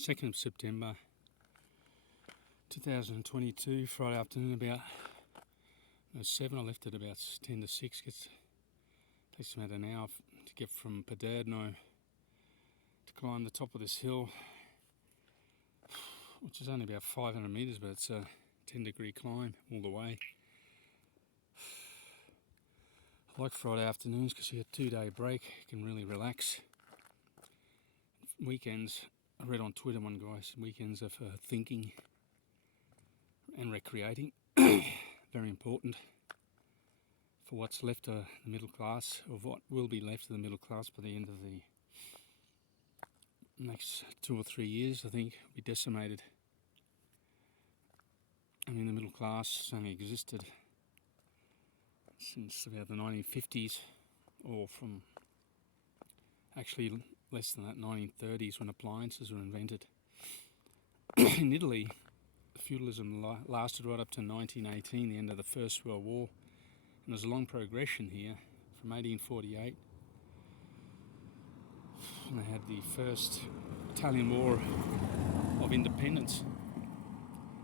2nd of September 2022, Friday afternoon, about 7. I left at about 10 to 6. Takes about an hour to get from Paderdno to climb the top of this hill, which is only about 500 metres, but it's a 10-degree climb all the way. I like Friday afternoons because you get a 2-day break, you can really relax. Weekends, I read on Twitter, one guy said weekends are for thinking and recreating. Very important for what's left of the middle class, or what will be left of the middle class by the end of the next 2 or 3 years. I think will be decimated. I mean, the middle class only existed since about the 1950s, or from actually less than that, 1930s, when appliances were invented. In Italy, feudalism lasted right up to 1918, the end of the First World War. And there's a long progression here from 1848, when they had the first Italian War of Independence.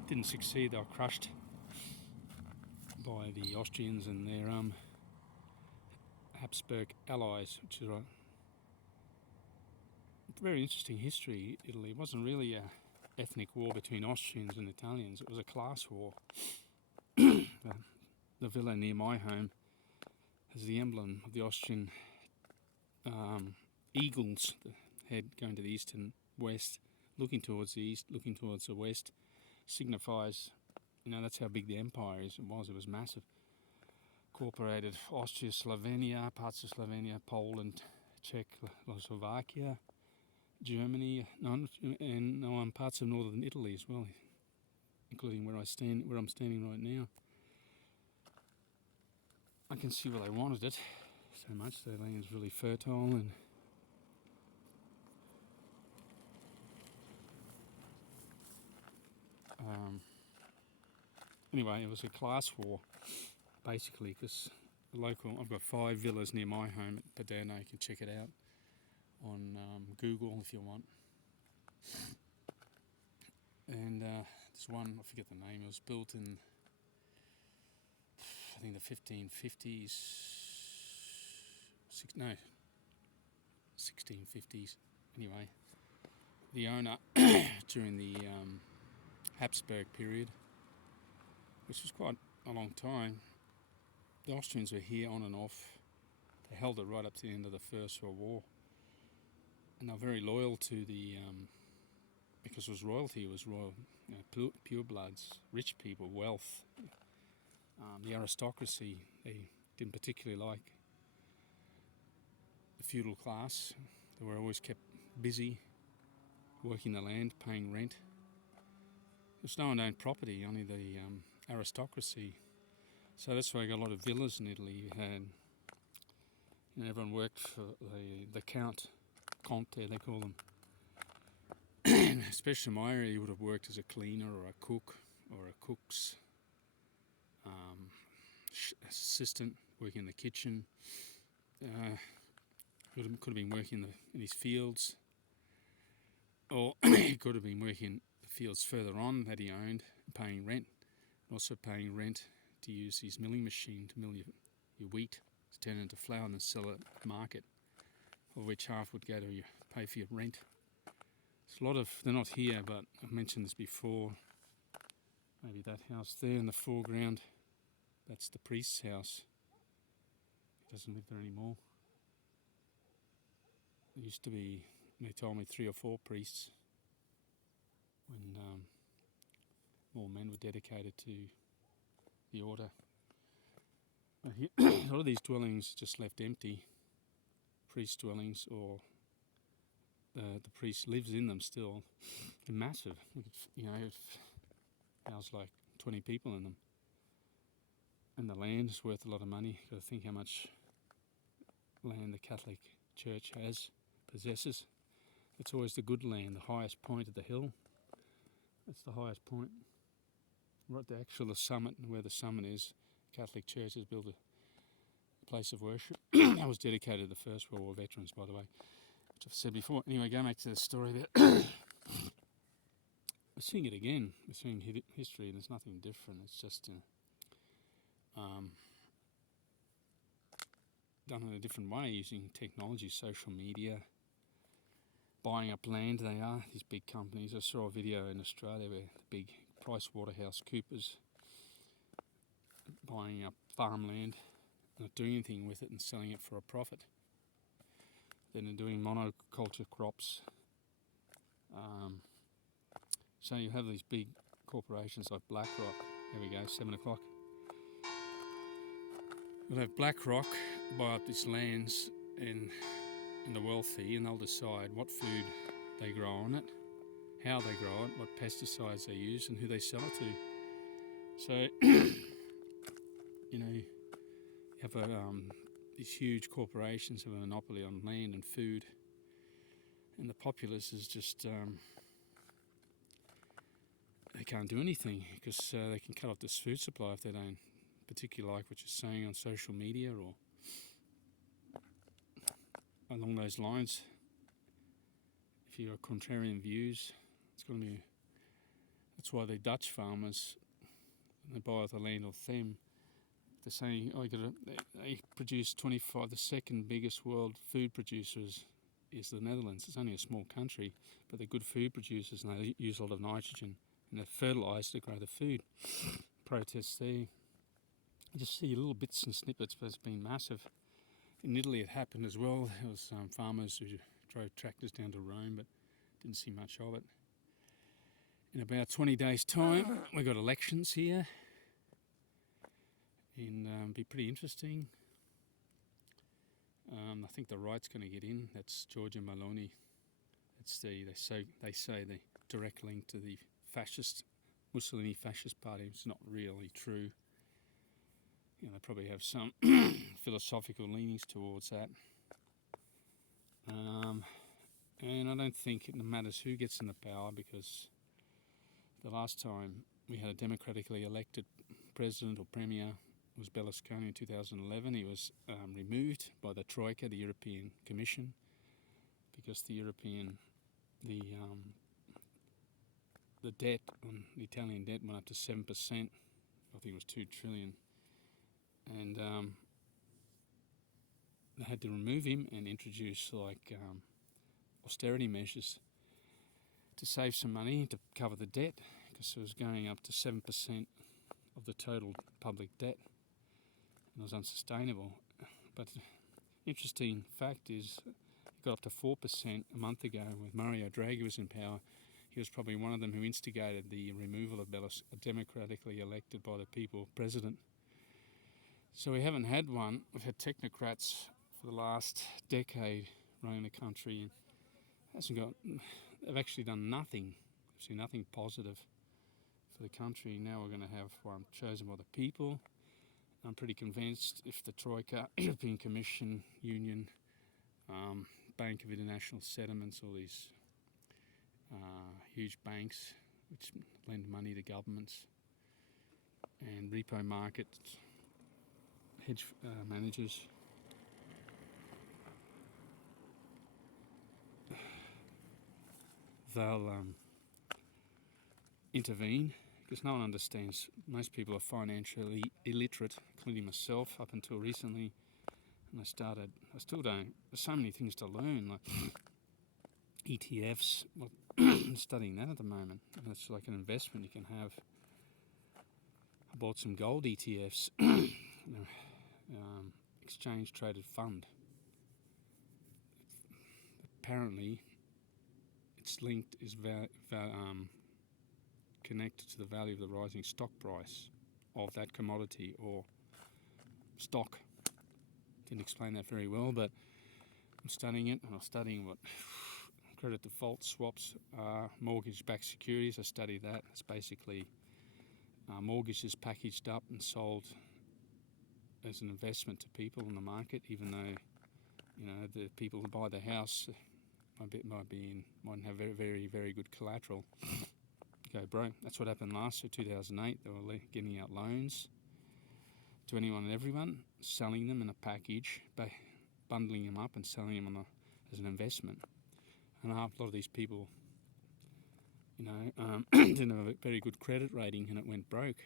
Didn't succeed, they were crushed by the Austrians and their Habsburg allies, which is a very interesting history. Italy wasn't really a ethnic war between Austrians and Italians, it was a class war. The villa near my home has the emblem of the Austrian eagles, the head going to the east and west, looking towards the east, looking towards the west, signifies, that's how big the empire is. It was massive. Incorporated Austria, Slovenia, parts of Slovenia, Poland, Czechoslovakia, Germany, and parts of northern Italy as well, including where I'm standing right now. I can see why they wanted it so much. The land's really fertile, and anyway, it was a class war basically, because I've got 5 villas near my home at Paderdno. You can check it out on Google if you want. And there's one, I forget the name, it was built in I think the 1550s, 1650s. Anyway, the owner during the Habsburg period, which was quite a long time, the Austrians were here on and off. They held it right up to the end of the First World War, and they're very loyal to the because it was royalty, it was royal, purebloods, rich people, wealth. The aristocracy, they didn't particularly like the feudal class. They were always kept busy working the land, paying rent. There's no one owned property, only the aristocracy. So that's why you got a lot of villas in Italy. You had, everyone worked for the Conte, they call them. Especially in my area, you would have worked as a cleaner or a cook or a cook's assistant, working in the kitchen. Could have been working in his fields, or he could have been working the fields further on that he owned, paying rent, also paying rent to use his milling machine to mill your wheat, to turn it into flour and then sell it at market, of which half would go to pay for your rent. It's a lot of, they're not here, but I've mentioned this before. Maybe that house there in the foreground, that's the priest's house. He doesn't live there anymore. There used to be, they told me, 3 or 4 priests when more men were dedicated to the order. A lot of these dwellings just left empty, priest dwellings, or the priest lives in them still. They're massive. It housed like 20 people in them. And the land is worth a lot of money. You've got to think how much land the Catholic Church possesses. It's always the good land, the highest point of the hill. That's the highest point. Right at the actual summit, where the summit is, the Catholic Church has built a place of worship. That was dedicated to the First World War veterans, by the way, which I've said before. Anyway, going back to the story about we're seeing it again. We're seeing history, and there's nothing different. It's just done in a different way, using technology, social media, buying up land. They are these big companies. I saw a video in Australia where the big PricewaterhouseCoopers buying up farmland, not doing anything with it, and selling it for a profit. Then they're doing monoculture crops. So you have these big corporations like BlackRock. There we go, 7 o'clock. We'll have BlackRock buy up these lands and the wealthy, and they'll decide what food they grow on it, how they grow it, what pesticides they use, and who they sell it to. So, you know, you have these huge corporations have a monopoly on land and food, and the populace is just they can't do anything because they can cut off this food supply if they don't particularly like what you're saying on social media or along those lines. If you've got contrarian views, it's going to be. That's why the Dutch farmers, they buy off the land off them. They're saying, they produce 25. The second biggest world food producers is the Netherlands. It's only a small country, but they're good food producers, and they use a lot of nitrogen and they're fertilised to grow the food. Protests there. I just see little bits and snippets, but it's been massive. In Italy it happened as well. There was farmers who drove tractors down to Rome, but didn't see much of it. In about 20 days' time, we've got elections here, and be pretty interesting. I think the right's going to get in. That's Giorgia Meloni. That's they say the direct link to the Mussolini fascist party. It's not really true. You know, they probably have some philosophical leanings towards that. And I don't think it matters who gets in the power, because the last time we had a democratically elected president or premier was Berlusconi in 2011. He was removed by the Troika, the European Commission, because the debt on the Italian debt went up to 7%. I think it was 2 trillion. And they had to remove him and introduce austerity measures to save some money to cover the debt, because it was going up to 7% of the total public debt, and it was unsustainable. But interesting fact is, it got up to 4% a month ago when Mario Draghi was in power. He was probably one of them who instigated the removal of a democratically elected by the people president. So we haven't had one. We've had technocrats for the last decade running the country, and they've actually done nothing. We've seen nothing positive for the country. Now we're going to have one chosen by the people. I'm pretty convinced if the Troika, European Commission, Union, Bank of International Settlements, all these huge banks which lend money to governments, and repo markets, hedge managers, they'll intervene, because no one understands. Most people are financially illiterate, including myself up until recently. And I still don't. There's so many things to learn, like ETFs. Well, I'm studying that at the moment. And it's like an investment you can have. I bought some gold ETFs, exchange traded fund. Apparently, it's linked, connected to the value of the rising stock price of that commodity or stock. Didn't explain that very well, but I'm studying it, and I'm studying what credit default swaps are, mortgage-backed securities. I study that. It's basically mortgages packaged up and sold as an investment to people in the market, even though the people who buy the house might have very, very, very good collateral. Go broke. That's what happened last year, 2008. They were giving out loans to anyone and everyone, selling them in a package, bundling them up and selling them as an investment. And a lot of these people didn't have a very good credit rating and it went broke.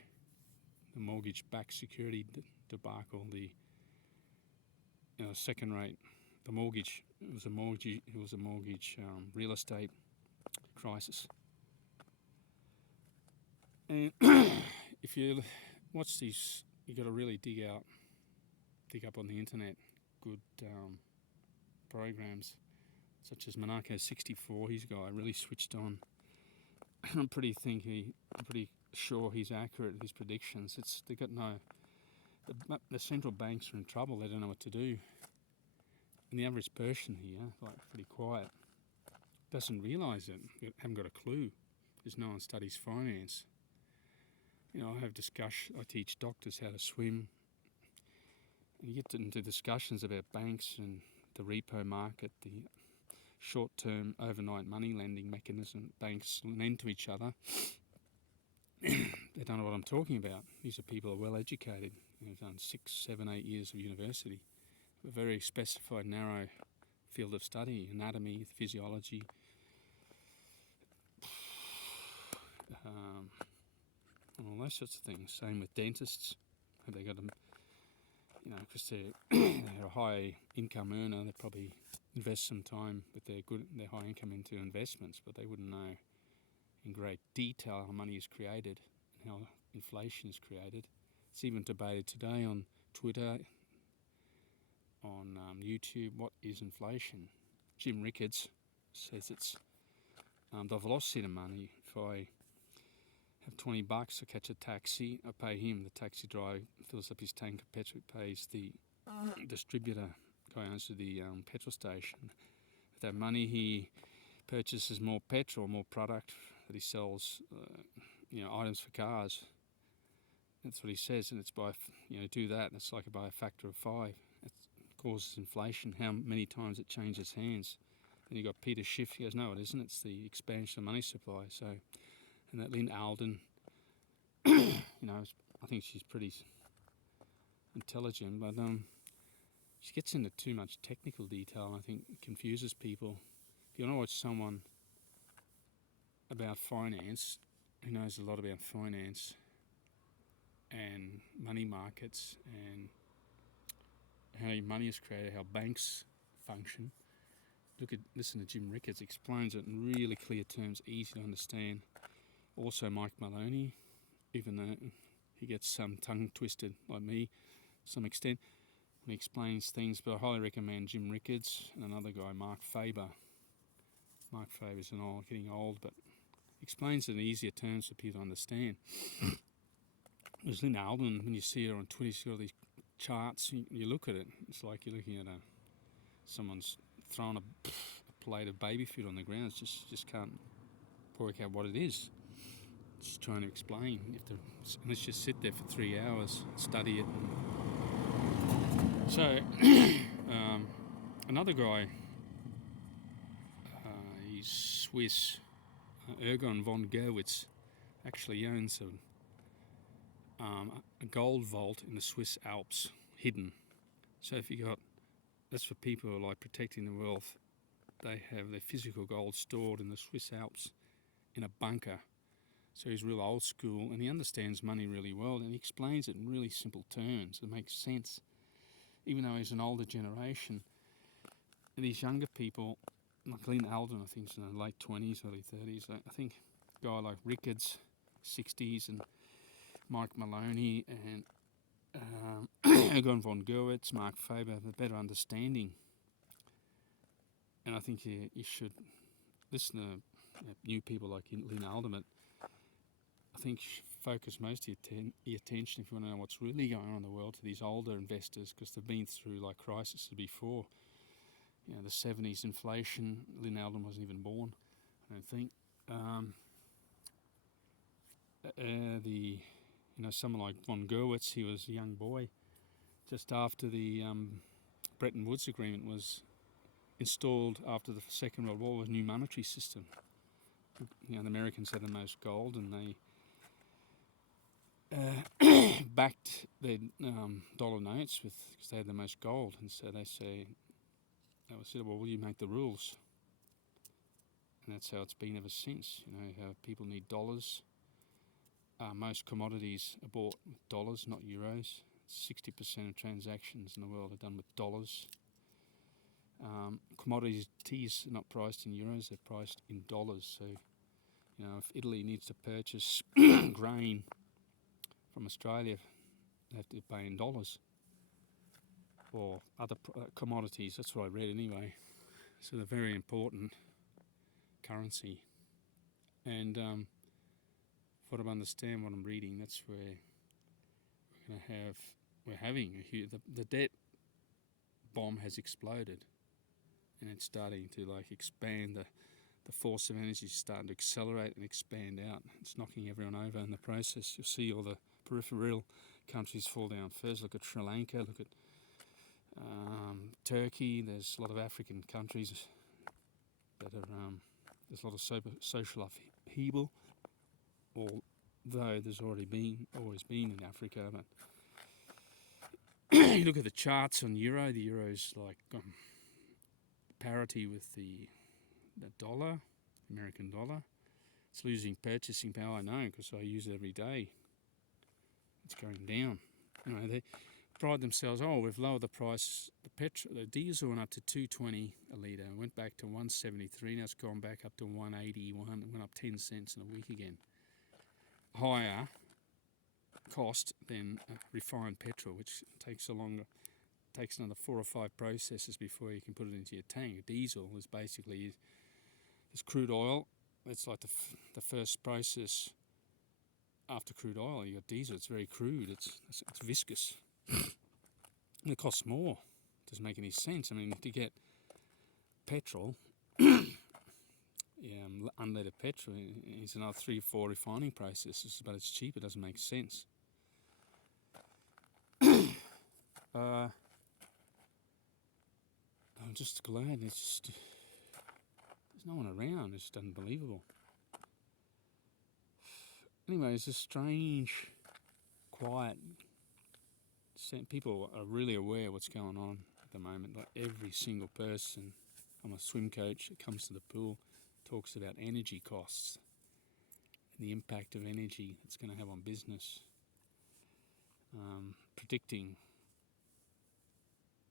The mortgage-backed security debacle, the second rate, the mortgage. It was a mortgage real estate crisis. And if you watch these, you got to really dig up on the internet good programs, such as Monaco 64. His guy really switched on. I'm pretty sure he's accurate in his predictions. They got the central banks are in trouble. They don't know what to do. And the average person here, like pretty quiet, doesn't realise it. They haven't got a clue because no one studies finance. I teach doctors how to swim. And you get into discussions about banks and the repo market, the short-term overnight money lending mechanism banks lend to each other. They don't know what I'm talking about. These are people who are well educated. They've done 6, 7, 8 years of university. A very specified, narrow field of study: anatomy, physiology, and all those sorts of things. Same with dentists. They got them, because they're a high income earner. They probably invest some time with their high income into investments, but they wouldn't know in great detail how money is created and how inflation is created. It's even debated today on Twitter, on YouTube. What is inflation? Jim Ricketts says it's the velocity of money. If I have $20, I catch a taxi, I pay him. The taxi driver fills up his tank of petrol, pays the distributor, guy owns the petrol station. With that money, he purchases more petrol, more product that he sells, items for cars. That's what he says, and it's by do that. And it's like by a factor of 5. It causes inflation. How many times it changes hands? And you got Peter Schiff. He goes, no, it isn't. It's the expansion of money supply. So, and that Lynn Alden, I think she's pretty intelligent, but she gets into too much technical detail. I think it confuses people. If you want to watch someone about finance, who knows a lot about finance and money markets and how money is created, how banks function, listen to Jim Ricketts. Explains it in really clear terms, easy to understand. Also Mike Maloney, even though he gets some tongue twisted like me to some extent when he explains things, but I highly recommend Jim Ricketts and another guy, Mark Faber. Mark Faber's getting old, but explains it in easier terms for people to understand. There's Lynn Alden, when you see her on Twitter, she's got all these charts, you look at it, it's like you're looking at someone's throwing a plate of baby food on the ground. It's just can't work out what it is. Just trying to explain. You have to, let's just sit there for 3 hours, study it. So, another guy, he's Swiss, Ergon von Gerwitz, actually owns a gold vault in the Swiss Alps, hidden. So that's for people who like protecting the wealth. They have their physical gold stored in the Swiss Alps in a bunker. So he's real old school, and he understands money really well, and he explains it in really simple terms. It makes sense, even though he's an older generation. And these younger people, like Lynn Alden, I think, is in the late 20s, early 30s. I think a guy like Ricketts, 60s, and Mike Maloney, and Ergon von Gerwitz, Mark Faber have a better understanding. And I think you should listen to new people like Lynn Alden. I think focus most of your attention, if you want to know what's really going on in the world, to these older investors, because they've been through like crises before. The 70s inflation. Lynn Alden wasn't even born, I don't think. Someone like von Gerwitz, he was a young boy just after the Bretton Woods Agreement was installed after the Second World War, with a new monetary system. The Americans had the most gold, and they backed their dollar notes because they had the most gold, and so they said, well, will you make the rules? And that's how it's been ever since. You know, how people need dollars. Most commodities are bought with dollars, not euros. 60% of transactions in the world are done with dollars. Commodities are not priced in euros, they're priced in dollars. So, you know, if Italy needs to purchase grain from Australia, they have to pay in dollars. Or other commodities, that's what I read anyway. So they're very important currency. And what I understand, what I'm reading, that's where we're having a huge, the debt bomb has exploded, and it's starting to like expand. The force of energy is starting to accelerate and expand out. It's knocking everyone over in the process. You'll see all the peripheral countries fall down first. Look at Sri Lanka, look at Turkey. There's a lot of African countries that are, there's a lot of social upheaval, although there's always been in Africa. But you look at the charts on euro, the euro's like parity with the dollar, American dollar. It's losing purchasing power, I know, because I use it every day. It's going down. You know, they pride themselves, oh, we've lowered the price. The diesel went up to $2.20 a litre, went back to $1.73, now it's gone back up to $1.81, went up 10 cents in a week again. Higher cost than refined petrol, which takes another 4 or 5 processes before you can put it into your tank. Diesel is basically, it's crude oil. It's like the first process after crude oil. You got diesel. It's very crude. It's viscous. And it costs more. It doesn't make any sense. I mean, to get petrol, unleaded petrol, it's another 3 or 4 refining processes, but it's cheap. It doesn't make sense. I'm just glad there's no one around. It's just unbelievable. Anyway, it's a strange, quiet. People are really aware of what's going on at the moment. Like every single person, I'm a swim coach that comes to the pool, talks about energy costs and the impact of energy it's going to have on business. Predicting.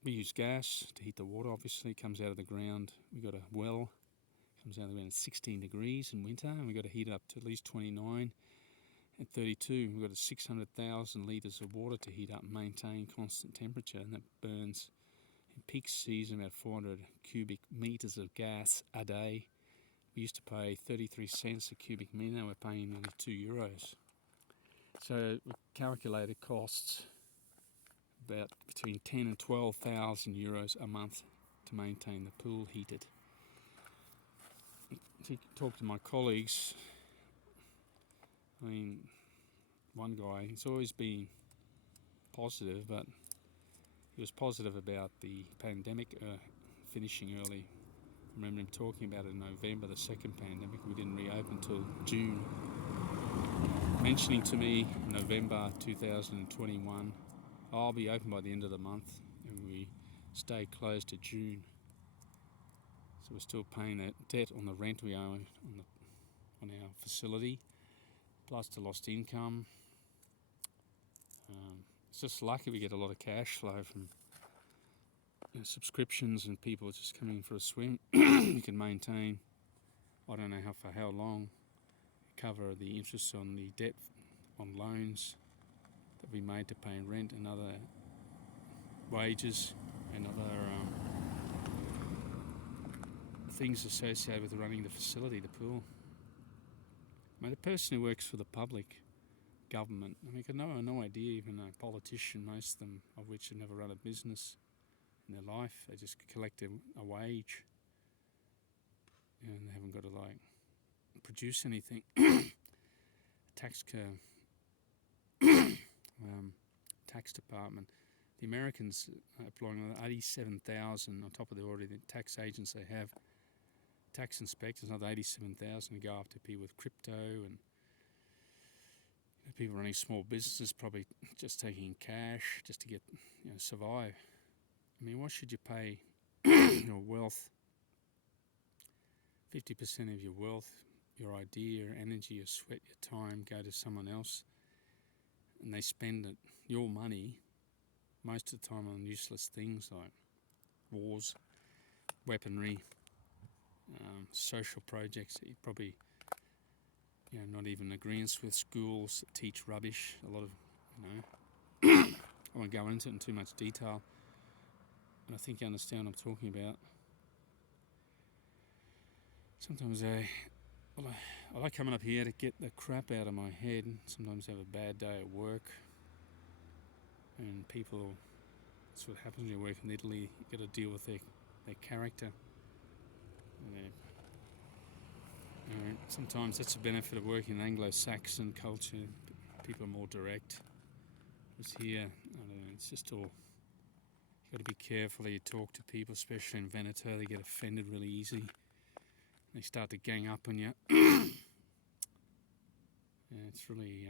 We use gas to heat the water, obviously. It comes out of the ground. We've got a well. Comes out of the ground at 16 degrees in winter, and we've got to heat it up to at least 29. At 32, we've got 600,000 litres of water to heat up and maintain constant temperature, and that burns in peak season about 400 cubic metres of gas a day. We used to pay 33 cents a cubic metre, now we're paying nearly €2. So we calculated costs about between 10 and 12,000 euros a month to maintain the pool heated. To talk to my colleagues, I mean, one guy, he's always been positive, but he was positive about the pandemic finishing early. I remember him talking about it in November, the second pandemic. We didn't reopen until June. Mentioning to me in November 2021, I'll be open by the end of the month, and we stay closed to June. So we're still paying that debt on the rent we owe on our facility, plus the lost income. It's just lucky we get a lot of cash flow from subscriptions and people just coming for a swim. You can maintain, I don't know for how long, cover the interest on the debt on loans that we made to pay rent and other wages and other things associated with running the facility, the pool. I mean, the person who works for the public government, I mean, I have no idea, even a politician, most of them of which have never run a business in their life. They just collect a wage and they haven't got to produce anything. Tax department. The Americans are employing another 87,000 on top of the tax agents they have. Tax inspectors, another 87,000 to go after people with crypto and people running small businesses, probably just taking cash just to get survive. I mean, what should you pay your wealth 50% of your wealth, your idea, your energy, your sweat, your time go to someone else, and they spend it, your money, most of the time on useless things like wars, weaponry, social projects that you probably not even agreeance with, schools that teach rubbish, a lot of, I won't go into it in too much detail, and I think you understand what I'm talking about. Sometimes I like coming up here to get the crap out of my head. Sometimes I have a bad day at work, and people, that's what happens when you work in Italy, you got to deal with their character. Sometimes that's the benefit of working in Anglo-Saxon culture. People are more direct. Whereas here, I don't know, it's just all, you've got to be careful how you talk to people, especially in Veneto. They get offended really easy. They start to gang up on you. It's really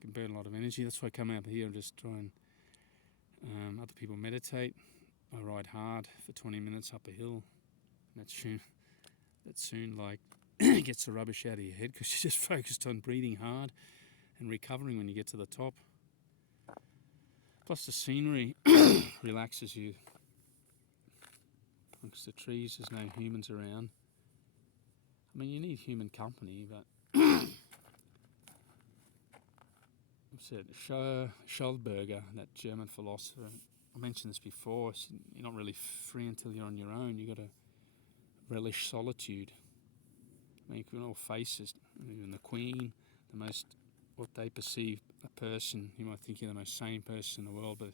can burn a lot of energy. That's why I come out here and just try and other people meditate. I ride hard for 20 minutes up a hill. And that soon like gets the rubbish out of your head because you're just focused on breathing hard and recovering when you get to the top. Plus the scenery relaxes you. Amongst the trees, there's no humans around. I mean, you need human company, but said Schulberger, that German philosopher, I mentioned this before, you're not really free until you're on your own. You've got to relish solitude. I mean, you can all face it. Even the Queen, what they perceive a person, you might think you're the most sane person in the world, but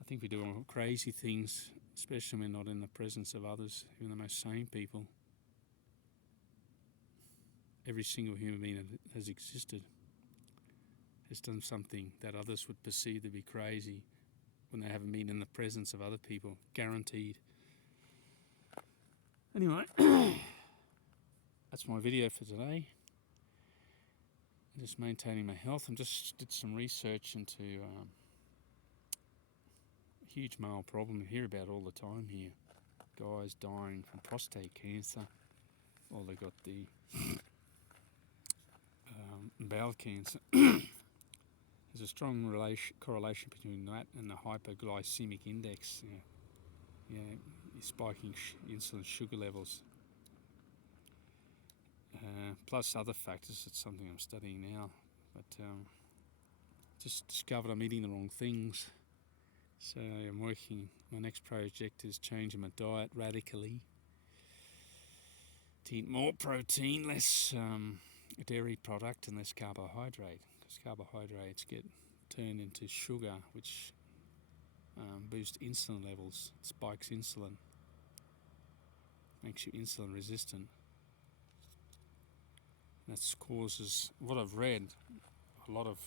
I think we do all crazy things, especially when we're not in the presence of others, even the most sane people. Every single human being that has existed has done something that others would perceive to be crazy when they haven't been in the presence of other people, guaranteed. Anyway, that's my video for today. Just maintaining my health. I just did some research into a huge male problem we hear about all the time here. Guys dying from prostate cancer, or they got the bowel cancer. There's a strong correlation between that and the hyperglycemic index. You're spiking insulin sugar levels. Plus other factors. It's something I'm studying now. But just discovered I'm eating the wrong things. So I'm working, my next project is changing my diet radically. To eat more protein, less dairy product and less carbohydrate. Because carbohydrates get turned into sugar, which boosts insulin levels, spikes insulin, makes you insulin resistant. That causes, what I've read, a lot of,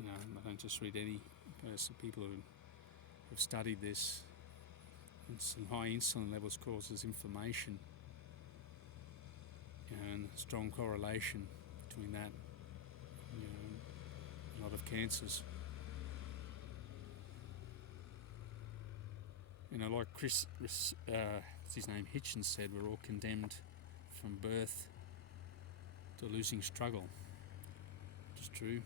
I don't just read any person, people who have studied this, high insulin levels causes inflammation, and strong correlation between that, a lot of cancers. Like Chris, what's his name, Hitchens said, we're all condemned from birth to losing struggle. Which is true.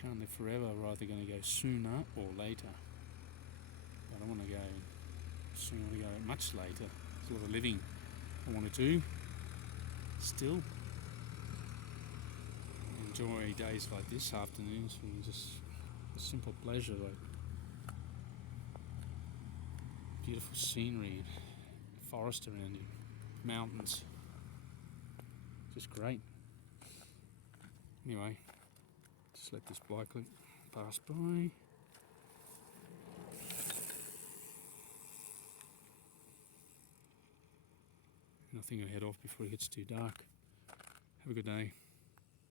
Can't live forever, we're either going to go sooner or later. I don't want to go soon, I want to go much later. There's a lot of living I want to do still. Enjoy days like this, afternoons, when just a simple pleasure, like beautiful scenery, forest around you, mountains, just great. Anyway, just let this bike pass by. And I think I'll head off before it gets too dark. Have a good day.